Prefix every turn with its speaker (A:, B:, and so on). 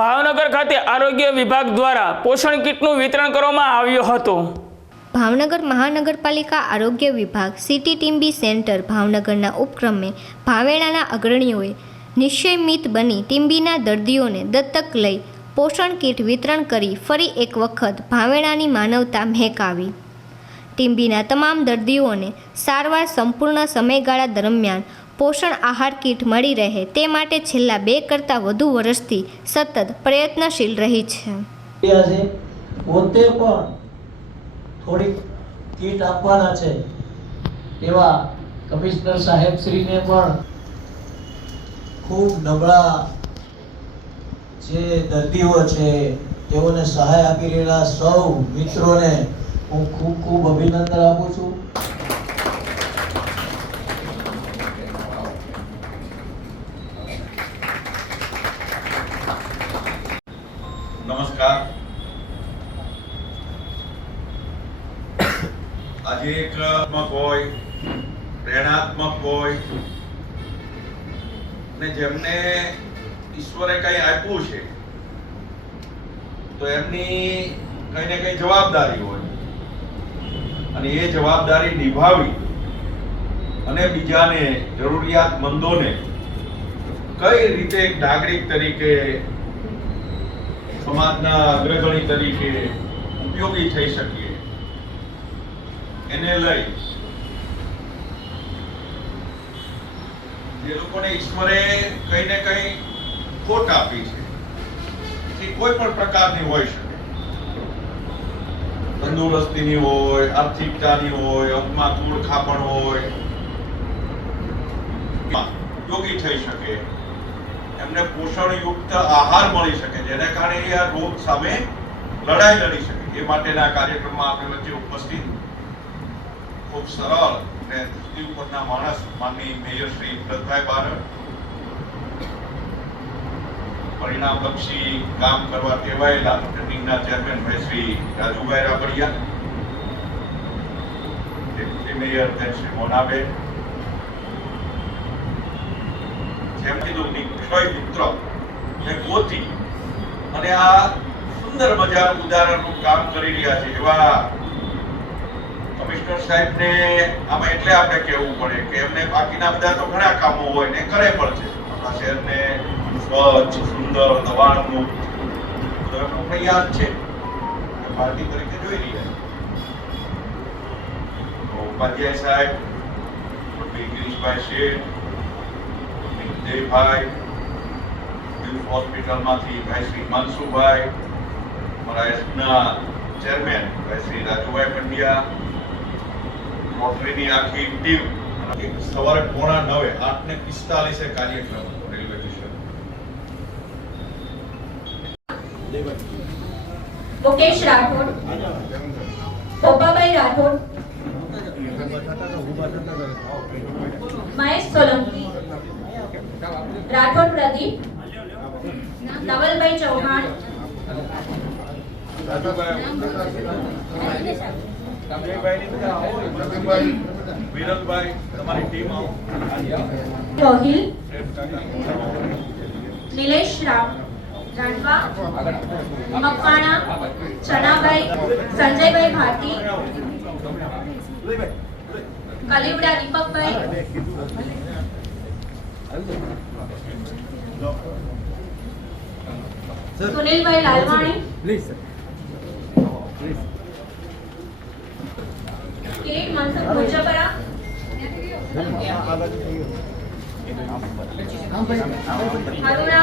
A: ભાવનગર ખાતે આરોગ્ય વિભાગ દ્વારા પોષણ કીટનું વિતરણ કરવામાં આવ્યું હતું.
B: ભાવનગર મહાનગરપાલિકા આરોગ્ય વિભાગ, સિટી ટીમ્બી સેન્ટર, ભાવનગરના ઉપક્રમે ભાવેણાના અગ્રણીઓએ નિશ્ચયમિત બની ટીમ્બીના દર્દીઓને દત્તક લઈ પોષણ કીટ વિતરણ કરી ફરી એક વખત ભાવેણાની માનવતા મહેકાવી. ટીમ્બીના તમામ દર્દીઓને સારવાર સંપૂર્ણ સમયગાળા દરમિયાન પોષણ આહાર કીટ મળી રહે તે માટે છેલ્લા બે કરતાં વધુ વર્ષથી સતત પ્રયત્નશીલ રહી છે.
C: પોતે પણ થોડીક કીટ આપવાના છે. એવા કમિશનર સાહેબશ્રીને પણ ખૂબ નબળા જે દર્દીઓ છે, તેઓને સહાય આપી રહેલા સૌ મિત્રોને હું ખૂબ ખૂબ અભિનંદન આપું છું.
D: નમસ્કાર. આજે એક હોય, પ્રેરણાત્મક હોય. ને જેમને ઈશ્વરે કંઈ આપ્યું છે, તો એમની કઈ ને કઈ જવાબદારી હોય. અને એ જવાબદારી નિભાવી અને બીજાને જરૂરિયાતમંદોને કઈ રીતે નાગરિક તરીકે સમાજના અગ્રગણી તરીકે ઉપયોગી થઈ શકીએ. એને લઈ જે લોકોને ઈશ્વરે કઈ ને કઈ ખોટ આપી છે. એ કોઈ પણ પ્રકારની હોઈ શકે. તંદુરસ્તીની હોય, આર્થિકતાની હોય અંગમાં તૂળ ખાપણ હોય ઉપયોગી થઈ શકે. એમને પોષણયુક્ત આહાર મળી શકે, જેના કારણે એ આ રોગ સામે લડાઈ લડી શકે. એ માટેના કાર્યક્રમમાં આપણે વચ્ચે ઉપસ્થિત ખૂબ સરળ અને ધરતી ઉપરના માણસ માનની મેયર શ્રી બારણ બારડ, પરિણામલક્ષી કામ કરવા ટેવાયેલા ટ્રેનિંગના ચેરમેન ભાઈ શ્રી રાજુભાઈ રાબડિયા, ડેપ્યુટી મેયર શ્રી મોનાબેન નિક્ષય મિત્ર એ ગોતી અને આ સુંદર મજાનું ઉદાહરણનું કામ કરી રહ્યા છે. એવા કમિશનર સાહેબને આમાં એટલે આપણે કહેવું પડે કે એમને બાકીના બધા તો ઘણા કામો હોય ને કરે પણ છે. આપણા શહેરને સ્વચ્છ, સુંદર મુક્ત તો એમનો પ્રયાસ છે. પાર્ટી તરીકે જોઈ રહ્યા છે. ઉપાધ્યાય સાહેબ ગિરીશભાઈ શેઠ દેવભાઈ યુથ હોસ્પિટલમાંથી ભાઈ શ્રી મનસુભાઈ અમારા એસના ચેરમેન ભાઈ શ્રી રાજુભાઈ પંડ્યા રોટરીની આખી ટીમ સવારે પોણા નવે આઠ ને પિસ્તાલીસે કાર્યક્રમ રેલવે સ્ટેશન.
E: મુકેશ રાઠોડ પપ્પાભાઈ રાઠોડ, મહેશ સોલંકી, રાઠોડ પ્રદીપ નવલભાઈ ચૌહાણ. નિલેશ રામ. મકવાણા. ચનાભાઈ સંજયભાઈ ભારતી કલીવડા દીપકભાઈ. સુનિલભાઈ લાલવાણી કે મનસુખ ગુર્જપરા અરુણા અરવિંદ રા-